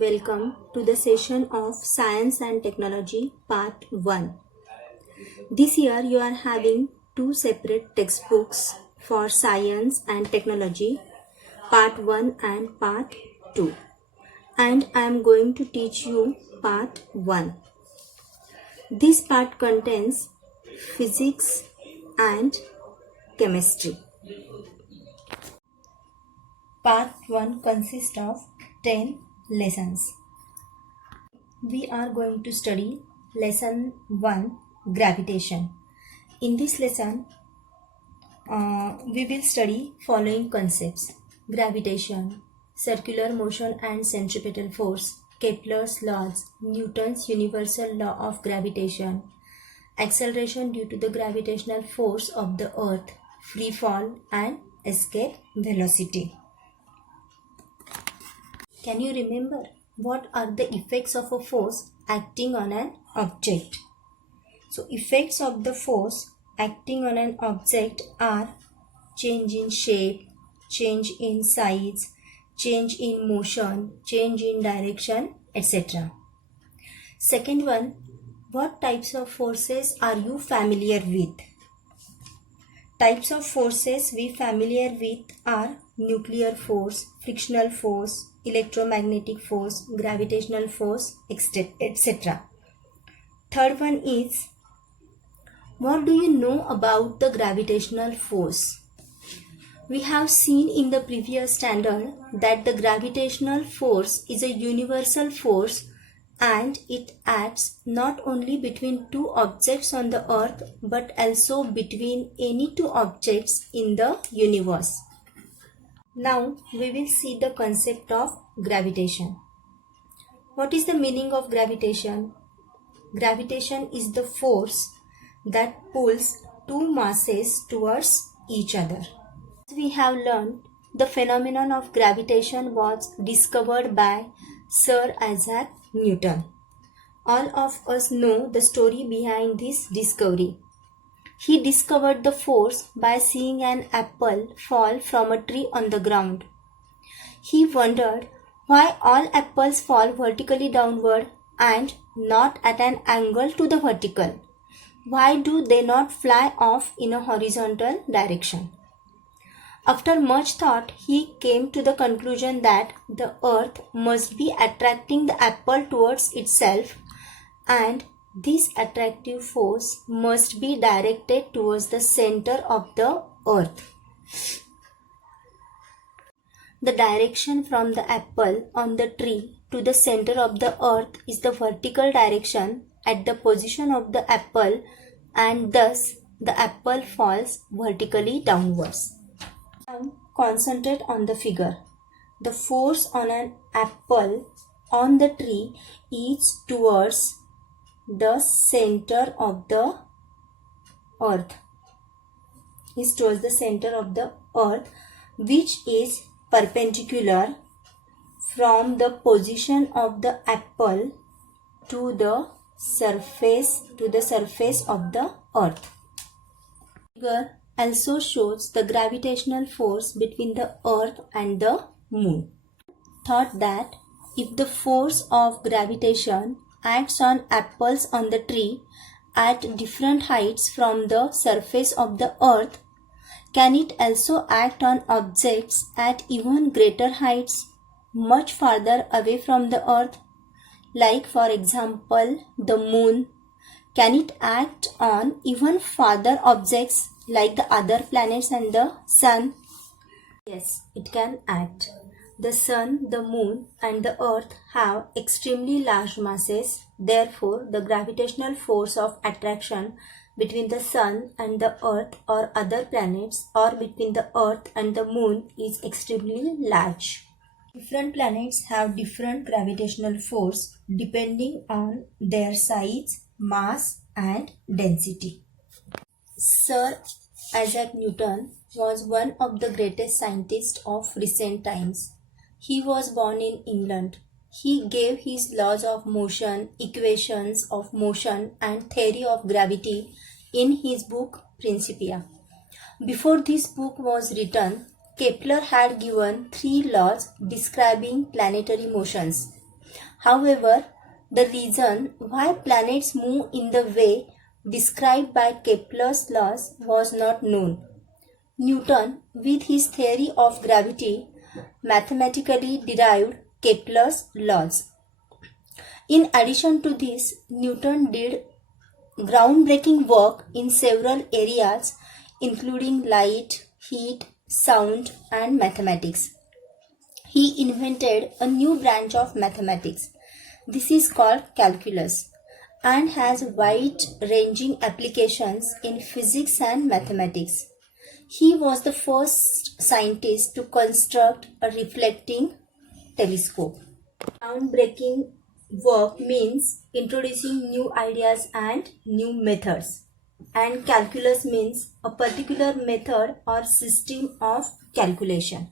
Welcome to the session of Science and Technology Part 1. This year you are having two separate textbooks for Science and Technology Part 1 and Part 2. And I am going to teach you Part 1. This part contains physics and chemistry. Part 1 consists of 10 lessons. We are going to study lesson 1, gravitation. In this lesson, we will study following concepts: gravitation, circular motion and centripetal force, Kepler's laws, Newton's universal law of gravitation, acceleration due to the gravitational force of the earth, free fall and escape velocity. Can you remember what are the effects of a force acting on an object? So effects of the force acting on an object are change in shape, change in size, change in motion, change in direction, etc. Second one, what types of forces are you familiar with? Types of forces we familiar with are nuclear force, frictional force, electromagnetic force, gravitational force, etc. Third one is, what do you know about the gravitational force? We have seen in the previous standard that the gravitational force is a universal force and it acts not only between two objects on the earth but also between any two objects in the universe. Now we will see the concept of gravitation. What is the meaning of gravitation? Gravitation is the force that pulls two masses towards each other. As we have learned, the phenomenon of gravitation was discovered by Sir Isaac Newton. All of us know the story behind this discovery. He discovered the force by seeing an apple fall from a tree on the ground. He wondered why all apples fall vertically downward and not at an angle to the vertical. Why do they not fly off in a horizontal direction? After much thought, he came to the conclusion that the earth must be attracting the apple towards itself, and this attractive force must be directed towards the center of the earth. The direction from the apple on the tree to the center of the earth is the vertical direction at the position of the apple, and thus the apple falls vertically downwards. Now concentrate on the figure. The force on an apple on the tree is towards the center of the earth. Is towards the center of the earth, which is perpendicular from the position of the apple to the surface of the earth. Figure also shows the gravitational force between the earth and the moon. Thought that if the force of gravitation acts on apples on the tree at different heights from the surface of the earth, can it also act on objects at even greater heights, much farther away from the earth? Like for example, the moon. Can it act on even farther objects like the other planets and the sun? Yes, it can act. The sun, the moon and the earth have extremely large masses. Therefore, the gravitational force of attraction between the sun and the earth or other planets, or between the earth and the moon, is extremely large. Different planets have different gravitational force depending on their size, mass and density. Sir Isaac Newton was one of the greatest scientists of recent times. He was born in England. He gave his laws of motion, equations of motion and theory of gravity in his book Principia. Before this book was written, Kepler had given 3 laws describing planetary motions. However, the reason why planets move in the way described by Kepler's laws was not known. Newton, with his theory of gravity, mathematically derived Kepler's laws. In addition to this, Newton did groundbreaking work in several areas including light, heat, sound, and mathematics. He invented a new branch of mathematics. This is called calculus and has wide-ranging applications in physics and mathematics. He was the first scientist to construct a reflecting telescope. Groundbreaking work means introducing new ideas and new methods. And calculus means a particular method or system of calculation.